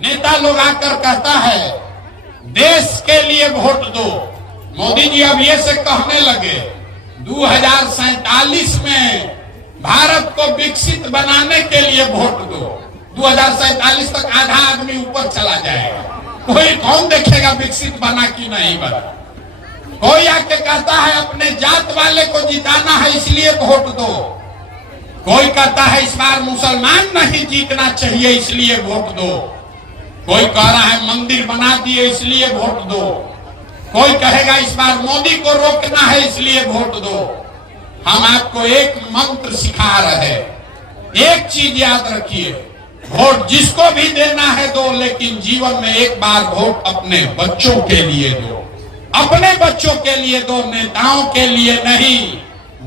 नेता लोग आकर कहता है देश के लिए वोट दो। मोदी जी अब ये से कहने लगे 2047 में भारत को विकसित बनाने के लिए वोट दो। 2047 तक आधा आदमी ऊपर चला जाएगा, कोई कौन देखेगा विकसित बना कि नहीं बना। कोई आके कहता है अपने जात वाले को जिताना है इसलिए वोट दो। कोई कहता है इस बार मुसलमान नहीं जीतना चाहिए इसलिए वोट दो। कोई कह रहा है मंदिर बना दिए इसलिए वोट दो। कोई कहेगा इस बार मोदी को रोकना है इसलिए वोट दो। हम आपको एक मंत्र सिखा रहे हैं, एक चीज याद रखिए, वोट जिसको भी देना है दो, लेकिन जीवन में एक बार वोट अपने बच्चों के लिए दो। अपने बच्चों के लिए दो, नेताओं के लिए नहीं,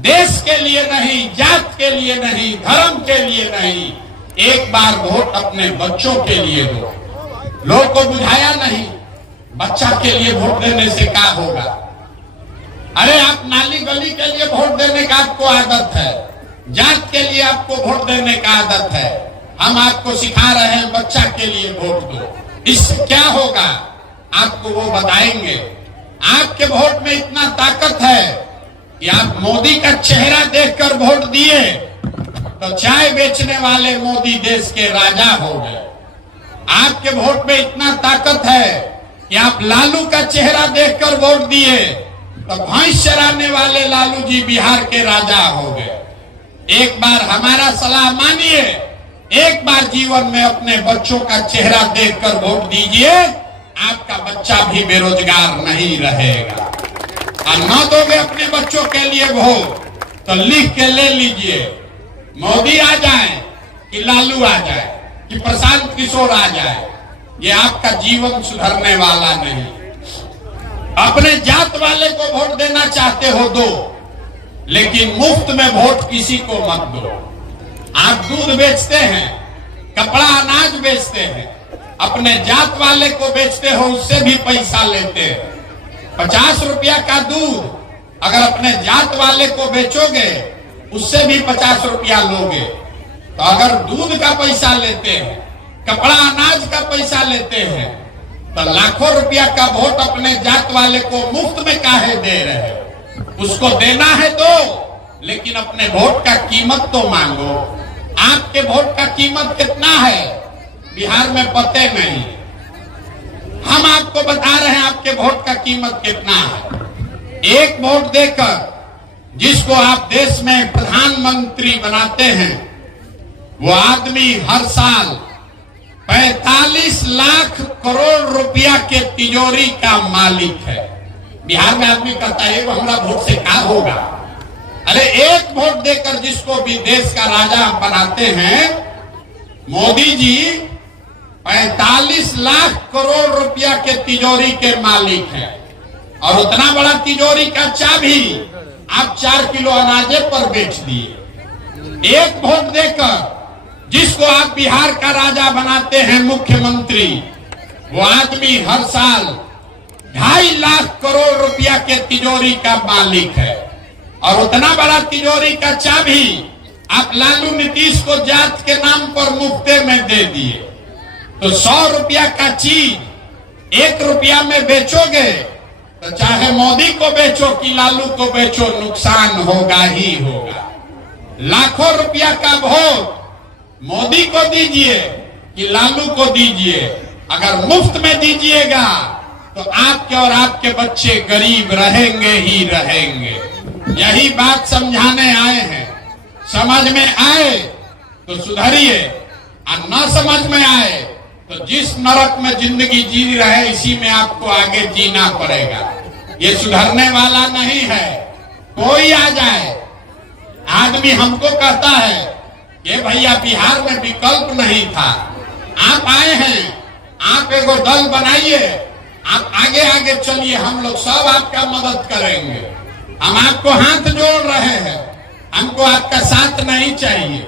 देश के लिए नहीं, जात के लिए नहीं, धर्म के लिए नहीं। एक बार वोट अपने बच्चों के लिए दो। लोग को बुझाया नहीं, बच्चा के लिए वोट देने से क्या होगा। अरे आप नाली गली के लिए वोट देने का आपको आदत है, जात के लिए आपको वोट देने का आदत है। हम आपको सिखा रहे हैं बच्चा के लिए वोट दो। इससे क्या होगा आपको वो बताएंगे। आपके वोट में इतना ताकत है कि आप मोदी का चेहरा देखकर वोट दिए तो चाय बेचने वाले मोदी देश के राजा हो गए। आपके वोट में इतना ताकत है कि आप लालू का चेहरा देखकर वोट दिए तो भैंस चराने वाले लालू जी बिहार के राजा हो गए। एक बार हमारा सलाह मानिए, एक बार जीवन में अपने बच्चों का चेहरा देखकर वोट दीजिए, आपका बच्चा भी बेरोजगार नहीं रहेगा। और न दोगे अपने बच्चों के लिए वोट तो लिख के ले लीजिए, मोदी आ जाए कि लालू आ जाए कि प्रशांत किशोर आ जाए, ये आपका जीवन सुधरने वाला नहीं। अपने जात वाले को वोट देना चाहते हो दो, लेकिन मुफ्त में वोट किसी को मत दो। आप दूध बेचते हैं, कपड़ा अनाज बेचते हैं, अपने जात वाले को बेचते हो, उससे भी पैसा लेते हैं। 50 रुपया का दूध अगर अपने जात वाले को बेचोगे उससे भी 50 रुपया लोगे। तो अगर दूध का पैसा लेते हैं, कपड़ा अनाज का पैसा लेते हैं, तो लाखों रुपया का वोट अपने जात वाले को मुफ्त में काहे दे रहे हैं। उसको देना है तो, लेकिन अपने वोट का कीमत तो मांगो। आपके वोट का कीमत कितना है बिहार में पते नहीं। हम आपको बता रहे हैं आपके वोट का कीमत कितना है। एक वोट देकर जिसको आप देश में प्रधानमंत्री बनाते हैं, वो आदमी हर साल 45 लाख करोड़ रुपया के तिजोरी का मालिक है। बिहार में आदमी कहता है वो हमारा वोट से क्या होगा। अरे एक वोट देकर जिसको भी देश का राजा बनाते हैं, मोदी जी 45 लाख करोड़ रुपया के तिजोरी के मालिक है। और उतना बड़ा तिजोरी का चाबी आप 4 किलो अनाजे पर बेच दिए। एक वोट देकर जिसको आप बिहार का राजा बनाते हैं मुख्यमंत्री, वो आदमी हर साल 2.5 लाख करोड़ रुपया के तिजोरी का मालिक है। और उतना बड़ा तिजोरी का चाबी आप लालू नीतीश को जात के नाम पर मुफ्ते में दे दिए। तो 100 रुपया का चीज 1 रुपया में बेचोगे तो चाहे मोदी को बेचो कि लालू को बेचो, नुकसान होगा ही होगा। लाखों रुपया का वोट मोदी को दीजिए कि लालू को दीजिए, अगर मुफ्त में दीजिएगा तो आपके और आपके बच्चे गरीब रहेंगे ही रहेंगे। यही बात समझाने आए हैं। समझ में आए तो सुधरिए, और न समझ में आए तो जिस नरक में जिंदगी जी रहे इसी में आपको आगे जीना पड़ेगा। ये सुधरने वाला नहीं है। कोई आ जाए, आदमी हमको कहता है ये भैया बिहार में विकल्प नहीं था, आप आए हैं, आप एगो दल बनाइए, आप आगे आगे चलिए, हम लोग सब आपका मदद करेंगे। हम आपको हाथ जोड़ रहे हैं, हमको आपका साथ नहीं चाहिए।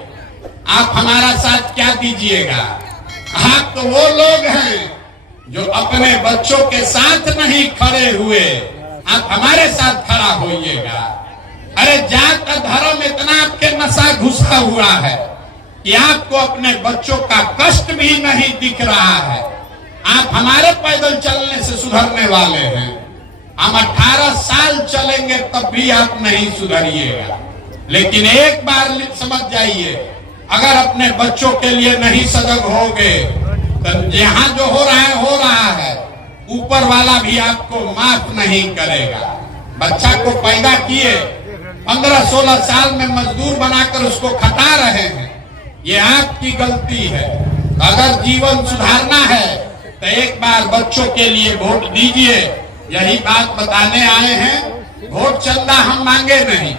आप हमारा साथ क्या दीजिएगा। आप तो वो लोग हैं जो अपने बच्चों के साथ नहीं खड़े हुए, आप हमारे साथ खड़ा होइएगा। अरे जात और धर्म इतना आपके नशा घुसा हुआ है कि आपको अपने बच्चों का कष्ट भी नहीं दिख रहा है। आप हमारे पैदल चलने से सुधरने वाले हैं। हम 18 साल चलेंगे तब भी आप नहीं सुधरिएगा। लेकिन एक बार समझ जाइए, अगर अपने बच्चों के लिए नहीं सजग होगे तो यहाँ जो हो रहा है, ऊपर वाला भी आपको माफ नहीं करेगा। बच्चा को पैदा किए 15-16 साल में मजदूर बनाकर उसको खटा रहे हैं, ये आपकी गलती है। अगर जीवन सुधारना है तो एक बार बच्चों के लिए वोट दीजिए। यही बात बताने आए हैं। वोट चंदा हम मांगे नहीं,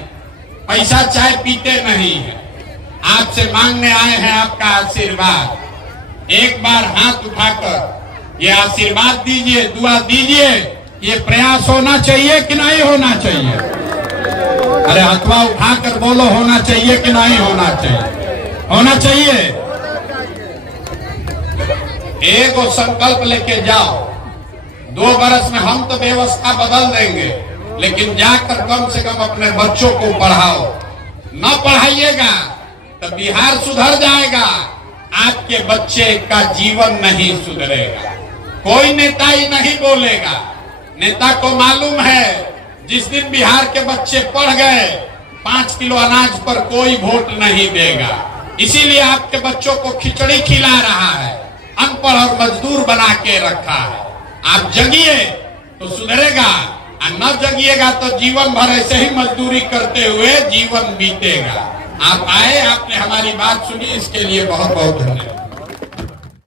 पैसा चाय पीते नहीं है, आपसे मांगने आए हैं आपका आशीर्वाद। एक बार हाथ उठाकर ये आशीर्वाद दीजिए, दुआ दीजिए। ये प्रयास होना चाहिए कि नहीं होना चाहिए? अरे हथवा उठाकर बोलो, होना चाहिए कि नहीं होना चाहिए? होना चाहिए। एक संकल्प लेके जाओ, 2 बरस में हम तो व्यवस्था बदल देंगे, लेकिन जाकर कम से कम अपने बच्चों को पढ़ाओ। न पढ़ाइएगा तो बिहार सुधर जाएगा, आपके बच्चे का जीवन नहीं सुधरेगा। कोई नेता ही नहीं बोलेगा। नेता को मालूम है जिस दिन बिहार के बच्चे पढ़ गए 5 किलो अनाज पर कोई वोट नहीं देगा। इसीलिए आपके बच्चों को खिचड़ी खिला रहा है, अनपढ़ और मजदूर बना के रखा है। आप जगिए तो सुधरेगा, और न जगिएगा तो जीवन भर ऐसे ही मजदूरी करते हुए जीवन बीतेगा। आप आए, आपने हमारी बात सुनी, इसके लिए बहुत बहुत धन्यवाद।